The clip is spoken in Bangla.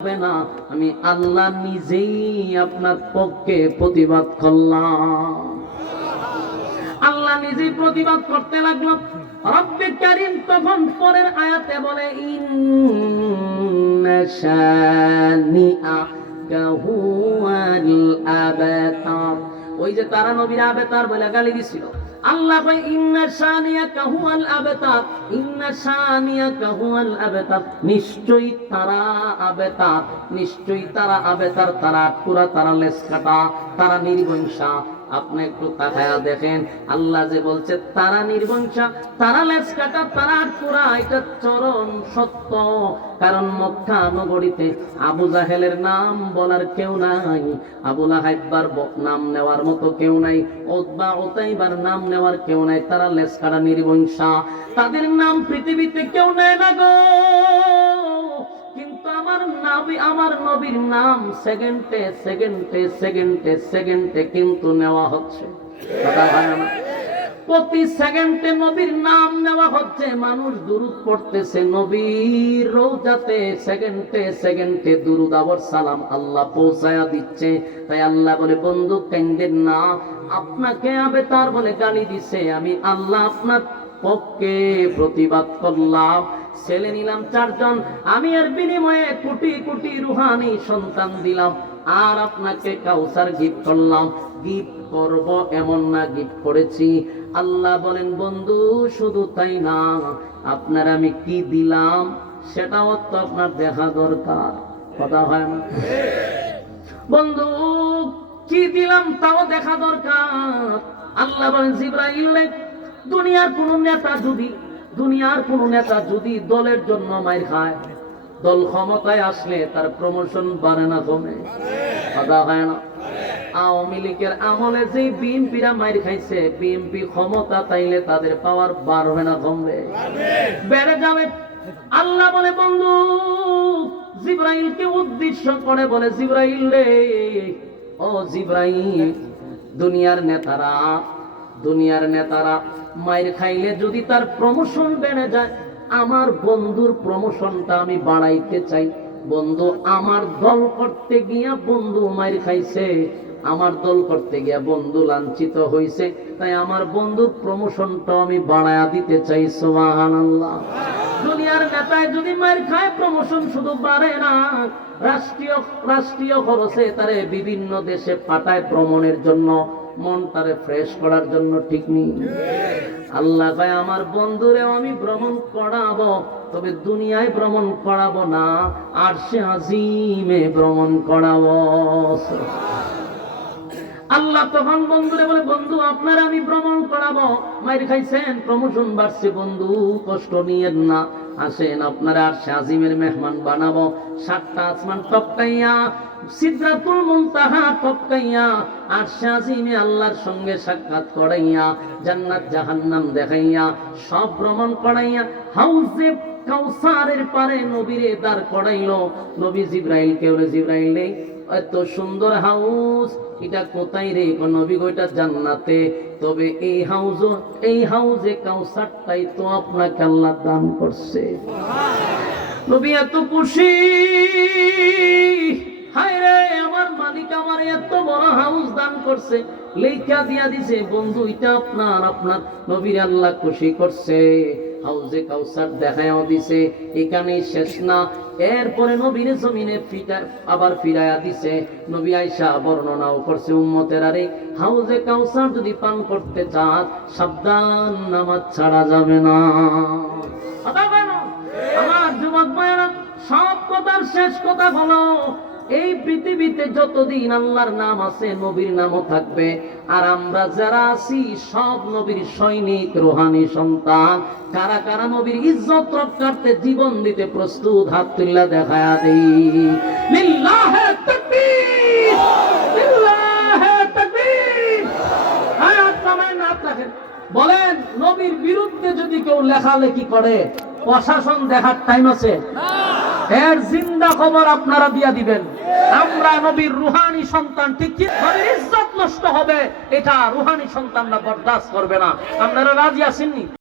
না, আমি আল্লাহ নিজেই আপনার পক্ষে প্রতিবাদ করলাম। আল্লাহ নিজেই প্রতিবাদ করতে লাগলো। রব্বে কারীম তখন পরের আয়াতে বলে, ইন্না শানিআকা হুয়াল আবতার। ওই যে তারা নবীর আবতার বলে গালি দিছিল, আল্লাহ কয় ইন্না শানিআকা হুয়াল আবতার, ইন্না শানিআকা হুয়াল আবতার, নিশ্চয়ই তারা আবতার, নিশ্চয়ই তারা আবতার, তারা পুরা, তারা লেস কাটা, তারা নির্বংশা। আপনি একটু তাকায়া দেখেন, আল্লাহ যে বলছে তারা নির্বংশা, তারা লেজ কাটা, তারা পুরা, এটা চরম সত্য। কারণ মক্কা নগরীতে আবু জাহেলের নাম বলার কেউ নাই, আবু লাহাইবার নাম নেওয়ার মতো কেউ নাই, উতবা উতাইবার নাম নেওয়ার কেউ নাই। তারা লেজ কাটা নির্বংশা, তাদের নাম পৃথিবীতে কেউ নেয় না গো। কিন্তু আমার নবীর নাম সেকেন্ডে সেকেন্ডে সেকেন্ডে সেকেন্ডে কিন্তু নেওয়া হচ্ছে। প্রতি সেকেন্ডে নবীর নাম নেওয়া হচ্ছে, মানুষ দুরূদ পড়তেছে নবীর রওজাতে, সেকেন্ডে সেকেন্ডে দুরূদ আবার সালাম আল্লাহ পৌঁছায়া দিচ্ছে। তাই আল্লাহ বলে, বন্ধু কান্দেন না, আপনাকে আবেতার বলে গালি দিছে, আমি আল্লাহ আপনার পক্ষে প্রতিবাদ করলাম। ছেলে নিলাম 4 জন, আমি এর বিনিময়ে কোটি কোটি রুহানি সন্তান দিলাম, আর আপনাকে কাউসার গিফট করলাম। গিফট করব এমন না, গিফট করেছি। আল্লাহ বলেন, বন্ধু শুধু তাই না, আপনার আমি কি দিলাম সেটাও তো আপনার দেখা দরকার। কথা হয় না বন্ধু? কি দিলাম তাও দেখা দরকার। আল্লাহ বলেন, জিবরাইল, দুনিয়ার কোন নেতা যদি দলের জন্য মাইর খায়, দল ক্ষমতায় আসলে তার প্রমোশন বাড়ে না কমে? কথা হয় না? আওয়ামী লীগের আমলে যে বিএনপিরা মাইর খাইছে, বিএনপি ক্ষমতা তাইলে তাদের পাওয়ার বাড়বে না কমবে? বেড়ে যাবে। আল্লাহ বলে, বন্ধু জিবরাইলকে উদ্দেশ্য করে বলে, জিবরাইল রে, ও জিবরাইল, দুনিয়ার নেতারা মাইর খাইলে যদি তার প্রমোশন বেড়ে যায়, আমার বন্ধুর প্রমোশনটা আমি বাড়াইতে চাই। বন্ধু আমার দল করতে গিয়া বন্ধু মাইর খাইছে, আমার দল করতে গিয়া বন্ধু লাঞ্ছিত হইছে, তাই আমার বন্ধুর প্রমোশনটা আমি বাড়ায়া দিতে চাই। সুবহানাল্লাহ। দুনিয়ার নেতায় যদি মাইর খায়, প্রমোশন শুধু বাড়ে না, রাষ্ট্রীয় খরচে তারে বিভিন্ন দেশে পাঠায় ভ্রমণের জন্য, মনটারে ফ্রেশ করার জন্য। ঠিক নেই? আল্লাহ ভাই, আমার বন্ধুরে আমি ভ্রমণ করাবো, তবে দুনিয়ায় ভ্রমণ করাবো না, আরশে আজিমে ভ্রমণ করাবো। আল্লাহ তখন বন্ধুরে বলে, বন্ধু আপনার আমি ভ্রমণ করাবো, মাইর খাইছেন, প্রমোশন বাড়ছে, বন্ধু কষ্ট নিয়েন না, আসেন আপনারা আরশে আজিমের মেহমান বানাবো। 7টা আসমান টপকাইয়া, সিদরাতুল মুনতাহা টপকাইয়া, আরশে আজিমে আল্লাহর সঙ্গে সাক্ষাৎ করাইয়া, জান্নাত জাহান্নাম দেখাইয়া, সব ভ্রমণ করাইয়া, হাউজে কাউসারের পারে নবীরে দাঁড় করাইলো। নবী জিবরাইলকে বলে, জিবরাইল রে, এত সুন্দর হাউস, এটা কোথায় রে? নবী গো, এটা জান্নাতে। তবে এই হাউজে কাউসারটাই তো আপনাকে আল্লাহ দান করছে। নবী এত খুশি, হায় রে, আমার মালিক আমার এত বড় হাউস দান করছে, লেখা দিয়া দিছে, বন্ধু এটা আপনার নবীর আল্লাহ খুশি করছে, হাউজে কাউসার দেখায়ও দিছে। এখানেই শেষ না, এরপরে নবীর জমিনে আবার ফিরাইয়া দিছে। নবী আয়েশা বর্ণনাও করছে, উম্মতের আরে হাউজে কাউসার যদি পান করতে চান, সাবধান, নামাজ ছাড়া যাবে না। আমার যুবক ভাইরা, সব কথার শেষ কথা হলো, এই পৃথিবীতে যতদিন আল্লাহর নাম আছে, নবীর নামও থাকবে। আর আমরা যারা আছি সব নবীর সৈনিক, রুহানি সন্তান। কারা কারা নবীর ইজ্জত রক্ষার্থে জীবন দিতে প্রস্তুত? হাত তুলে দেখায়া দেই। লিল্লাহে তাকবীর, লিল্লাহে তাকবীর। হাত নামায় না রাখেন। বলেন, নবীর বিরুদ্ধে যদি কেউ লেখালেখি করে, প্রশাসন দেখার টাইম আছে? এর জিন্দা খবর আপনারা দিয়া দিবেন। আমরা নবীর রুহানি সন্তান, ঠিক কি? নবীর ইজ্জত নষ্ট হবে, এটা রুহানি সন্তানরা বরদাস্ত করবে না। আপনারা রাজি আছেননি?